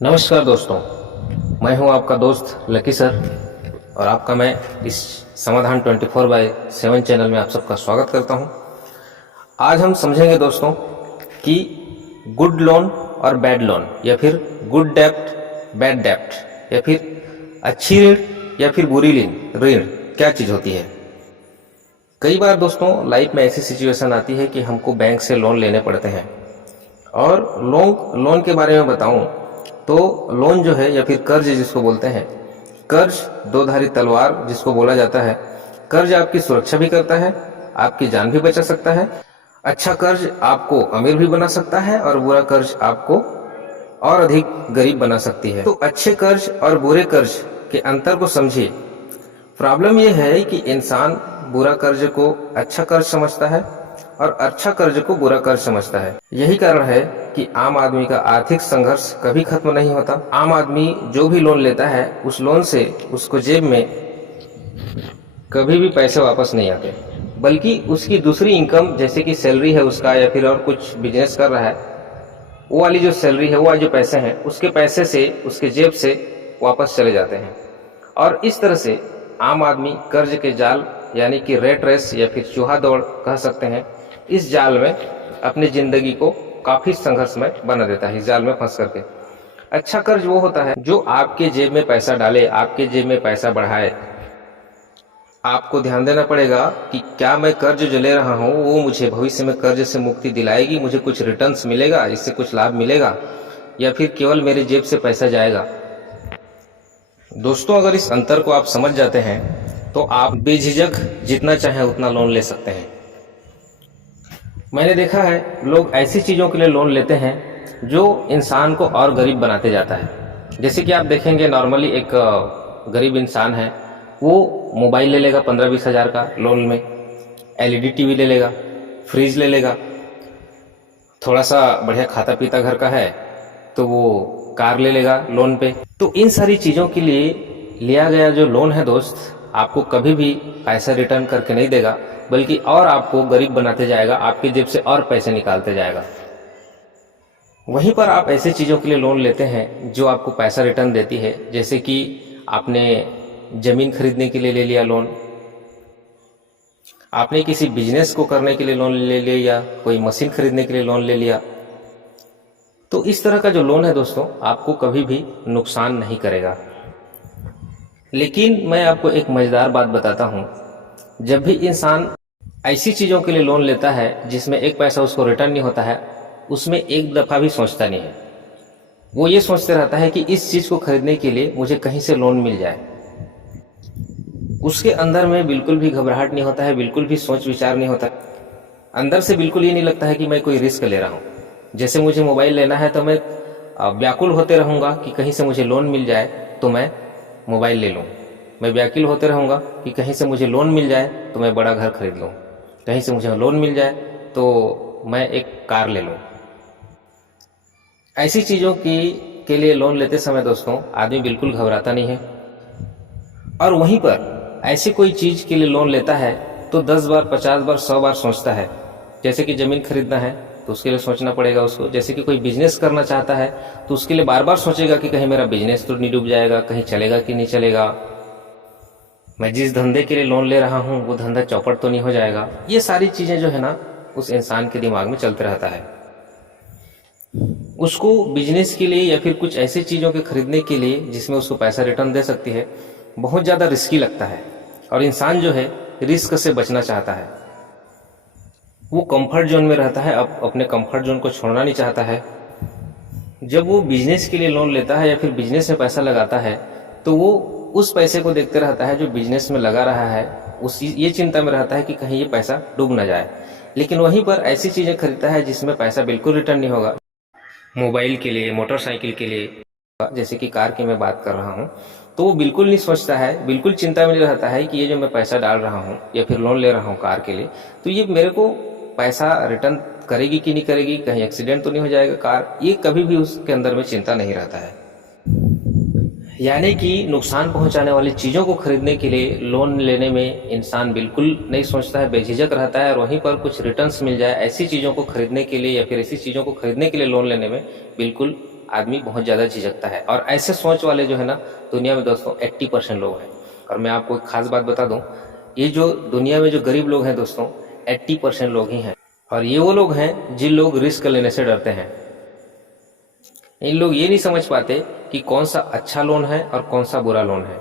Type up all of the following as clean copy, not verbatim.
नमस्कार दोस्तों, मैं हूं आपका दोस्त लकी सर और आपका मैं इस समाधान 24/7 चैनल में आप सबका स्वागत करता हूं। आज हम समझेंगे दोस्तों कि गुड लोन और बैड लोन या फिर गुड डेप्ट बैड डेप्ट या फिर अच्छी ऋण या फिर बुरी ऋण क्या चीज़ होती है। कई बार दोस्तों लाइफ में ऐसी सिचुएशन आती है कि हमको बैंक से लोन लेने पड़ते हैं और लोन के बारे में बताऊं तो लोन जो है या फिर कर्ज जिसको बोलते हैं, कर्ज दो धारी तलवार जिसको बोला जाता है। कर्ज आपकी सुरक्षा भी करता है, आपकी जान भी बचा सकता है। अच्छा कर्ज आपको अमीर भी बना सकता है और बुरा कर्ज आपको और अधिक गरीब बना सकती है। तो अच्छे कर्ज और बुरे कर्ज के अंतर को समझिए। प्रॉब्लम यह है कि इंसान बुरा कर्ज को अच्छा कर्ज समझता है और अच्छा कर्ज को बुरा कर्ज समझता है। यही कारण है कि आम आदमी का आर्थिक संघर्ष कभी खत्म नहीं होता। आम आदमी जो भी लोन लेता है उस लोन से उसको जेब में कभी भी पैसे वापस नहीं आते, बल्कि उसकी दूसरी इनकम जैसे कि सैलरी है उसका या फिर और कुछ बिजनेस कर रहा है, वो वाली जो सैलरी है, वो वाले जो पैसे हैं, उसके पैसे से उसके जेब से वापस चले जाते हैं। और इस तरह से आम आदमी कर्ज के जाल यानी कि रेट रेस या फिर चूहा दौड़ कह सकते हैं, इस जाल में अपनी जिंदगी को काफी संघर्षमय बना देता है, इस जाल में फंस करके। अच्छा कर्ज वो होता है जो आपके जेब में पैसा डाले, आपके जेब में पैसा बढ़ाए। आपको ध्यान देना पड़ेगा कि क्या मैं कर्ज जो ले रहा हूँ वो मुझे भविष्य में कर्ज से मुक्ति दिलाएगी, मुझे कुछ रिटर्न्स मिलेगा, इससे कुछ लाभ मिलेगा, या फिर केवल मेरे जेब से पैसा जाएगा। दोस्तों अगर इस अंतर को आप समझ जाते हैं तो आप बेझिझक जितना चाहें उतना लोन ले सकते हैं। मैंने देखा है लोग ऐसी चीज़ों के लिए लोन लेते हैं जो इंसान को और गरीब बनाते जाता है। जैसे कि आप देखेंगे नॉर्मली एक गरीब इंसान है, वो मोबाइल ले लेगा 15-20 हज़ार का लोन में, एलईडी टीवी ले लेगा, फ्रिज ले लेगा, थोड़ा सा बढ़िया खाता पीता घर का है तो वो कार ले लेगा लोन पे। तो इन सारी चीज़ों के लिए लिया गया जो लोन है दोस्त, आपको कभी भी पैसा रिटर्न करके नहीं देगा, बल्कि और आपको गरीब बनाते जाएगा, आपकी जेब से और पैसे निकालते जाएगा। वहीं पर आप ऐसी चीज़ों के लिए लोन लेते हैं जो आपको पैसा रिटर्न देती है। जैसे कि आपने ज़मीन खरीदने के लिए ले लिया लोन, आपने किसी बिजनेस को करने के लिए लोन ले लिया या कोई मशीन खरीदने के लिए लोन ले लिया। तो इस तरह का जो लोन है दोस्तों आपको कभी भी नुकसान नहीं करेगा। लेकिन मैं आपको एक मज़ेदार बात बताता हूँ, जब भी इंसान ऐसी चीज़ों के लिए लोन लेता है जिसमें एक पैसा उसको रिटर्न नहीं होता है, उसमें एक दफ़ा भी सोचता नहीं है। वो ये सोचते रहता है कि इस चीज़ को खरीदने के लिए मुझे कहीं से लोन मिल जाए। उसके अंदर में बिल्कुल भी घबराहट नहीं होता है, बिल्कुल भी सोच विचार नहीं होता। अंदर से बिल्कुल ये नहीं लगता है कि मैं कोई रिस्क ले रहा हूँ। जैसे मुझे मोबाइल लेना है तो मैं व्याकुल होते रहूँगा कि कहीं से मुझे लोन मिल जाए तो मैं मोबाइल ले लूँ। मैं व्याकुल होते रहूँगा कि कहीं से मुझे लोन मिल जाए तो मैं बड़ा घर खरीद लूँ, कहीं से मुझे लोन मिल जाए तो मैं एक कार ले लूँ। ऐसी चीज़ों के लिए लोन लेते समय दोस्तों आदमी बिल्कुल घबराता नहीं है। और वहीं पर ऐसी कोई चीज़ के लिए लोन लेता है तो 10 बार 50 बार 100 बार सोचता है। जैसे कि ज़मीन खरीदना है तो उसके लिए सोचना पड़ेगा उसको। जैसे कि कोई बिजनेस करना चाहता है तो उसके लिए बार बार सोचेगा कि कहीं मेरा बिजनेस तो नहीं डूब जाएगा, कहीं चलेगा कि नहीं चलेगा, मैं जिस धंधे के लिए लोन ले रहा हूँ वो धंधा चौपट तो नहीं हो जाएगा। ये सारी चीज़ें जो है ना उस इंसान के दिमाग में चलते रहता है। उसको बिजनेस के लिए या फिर कुछ ऐसी चीज़ों के खरीदने के लिए जिसमें उसको पैसा रिटर्न दे सकती है, बहुत ज़्यादा रिस्की लगता है। और इंसान जो है रिस्क से बचना चाहता है, वो कंफर्ट जोन में रहता है, अपने कंफर्ट जोन को छोड़ना नहीं चाहता है। जब वो बिजनेस के लिए लोन लेता है या फिर बिजनेस में पैसा लगाता है तो वो उस पैसे को देखते रहता है जो बिजनेस में लगा रहा है, ये चिंता में रहता है कि कहीं ये पैसा डूब ना जाए। लेकिन वहीं पर ऐसी चीज़ें खरीदता है जिसमें पैसा बिल्कुल रिटर्न नहीं होगा। मोबाइल के लिए, मोटरसाइकिल के लिए, जैसे कि कार की मैं बात कर रहा हूँ, तो वो बिल्कुल नहीं सोचता है, बिल्कुल चिंता में नहीं रहता है कि ये जो मैं पैसा डाल रहा हूँ या फिर लोन ले रहा हूँ कार के लिए, तो ये मेरे को पैसा रिटर्न करेगी कि नहीं करेगी, कहीं एक्सीडेंट तो नहीं हो जाएगा कार, ये कभी भी उसके अंदर में चिंता नहीं रहता है। यानी कि नुकसान पहुंचाने वाली चीज़ों को खरीदने के लिए लोन लेने में इंसान बिल्कुल नहीं सोचता है, बेझिझक रहता है। और वहीं पर कुछ रिटर्न्स मिल जाए ऐसी चीज़ों को खरीदने के लिए या फिर ऐसी चीज़ों को खरीदने के लिए लोन लेने में बिल्कुल आदमी बहुत ज़्यादा झिझकता है। और ऐसे सोच वाले जो है ना दुनिया में दोस्तों 80% लोग हैं। और मैं आपको एक खास बात बता दूं, ये जो दुनिया में जो गरीब लोग हैं दोस्तों 80% लोग ही हैं। और ये वो लोग हैं जिन लोग रिस्क लेने से डरते हैं। इन लोग ये नहीं समझ पाते कि कौन सा अच्छा लोन है और कौन सा बुरा लोन है।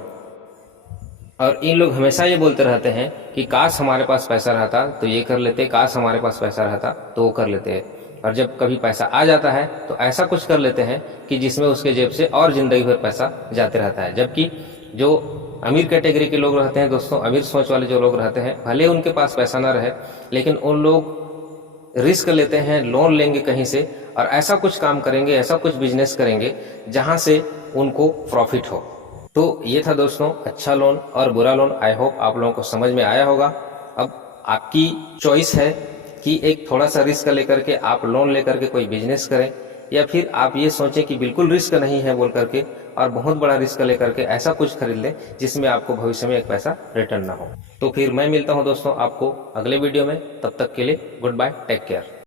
और इन लोग हमेशा ये बोलते रहते हैं कि काश हमारे पास पैसा रहता तो ये कर लेते, काश हमारे पास पैसा रहता तो वो कर लेते। और जब कभी पैसा आ जाता है तो ऐसा कुछ कर लेते हैं कि जिसमें उसके जेब से और जिंदगी भर पैसा जाते रहता है। जबकि जो अमीर कैटेगरी के लोग रहते हैं दोस्तों, अमीर सोच वाले जो लोग रहते हैं, भले उनके पास पैसा ना रहे लेकिन उन लोग रिस्क लेते हैं, लोन लेंगे कहीं से और ऐसा कुछ काम करेंगे, ऐसा कुछ बिजनेस करेंगे जहां से उनको प्रॉफिट हो। तो ये था दोस्तों अच्छा लोन और बुरा लोन। आई होप आप लोगों को समझ में आया होगा। अब आपकी चॉइस है कि एक थोड़ा सा रिस्क लेकर के आप लोन लेकर के कोई बिजनेस करें, या फिर आप ये सोचें कि बिल्कुल रिस्क नहीं है बोल करके और बहुत बड़ा रिस्क लेकर के ऐसा कुछ खरीद लें जिसमें आपको भविष्य में एक पैसा रिटर्न ना हो। तो फिर मैं मिलता हूं दोस्तों आपको अगले वीडियो में। तब तक के लिए गुड बाय, टेक केयर।